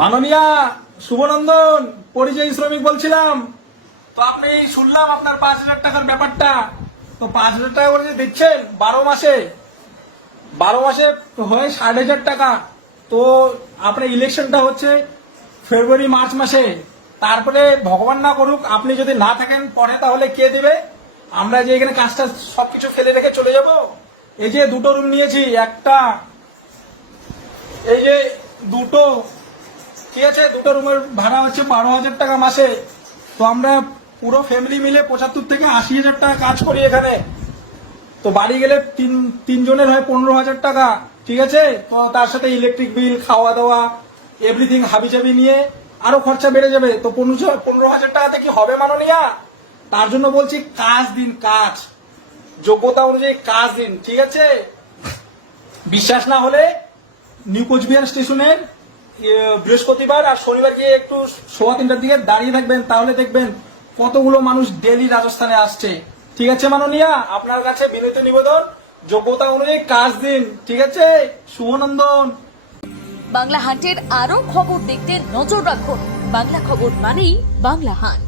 মাননীয়া শুভনন্দন পরিযায়ী শ্রমিক বলছিলাম। তো আপনি শুনলাম আপনার 5,000 টাকার ব্যাপারটা। তো 5,000 টাকা করে যে দিচ্ছেন 12 মাসে হয় 60,000 টাকা। তো আপনার ইলেকশনটা হচ্ছে ফেব্রুয়ারি মার্চ মাসে। তারপরে ভগবান না করুক আপনি যদি না থাকেন পরে, তাহলে কে দিবে? আমরা যে এখানে কাজটা সবকিছু ফেলে রেখে চলে যাব। এই যে দুটো রুম নিয়েছি, একটা এই যে দুটো, ঠিক আছে, দুটো রুমের ভাড়া হচ্ছে 12,000 টাকা মাসে। তো আমরা পুরো ফ্যামিলি মিলে 75 থেকে 80,000 টাকা কাজ করি এখানে। তো বাড়ি গেলে তিনজনের হয় 15,000 টাকা, ঠিক আছে। তো তার সাথে ইলেকট্রিক বিল, খাওয়া দাওয়া, এভরিথিং হাবিজাবি নিয়ে আরো খরচা বেড়ে যাবে। তো 15,000 টাকাতে কি হবে মাননীয়া? তার জন্য বলছি কাজ দিন, কাজ যোগ্যতা অনুযায়ী কাজ দিন, ঠিক আছে। বিশ্বাস না হলে নিউ কোচবিহার স্টেশনের বৃহস্পতিবার আর শনিবার গিয়ে একটু 3:15 দিকে দাঁড়িয়ে থাকবেন, তাহলে দেখবেন কতগুলো মানুষ ডেলি রাজস্থানে আসছে, ঠিক আছে মাননীয়া। আপনার কাছে বিনীত নিবেদন, যোগ্যতা অনুযায়ী কাজ দিন, ঠিক আছে। শুভনন্দন। বাংলা হান্টের আরো খবর দেখতে নজর রাখুন। বাংলা খবর মানেই বাংলা হান্ট।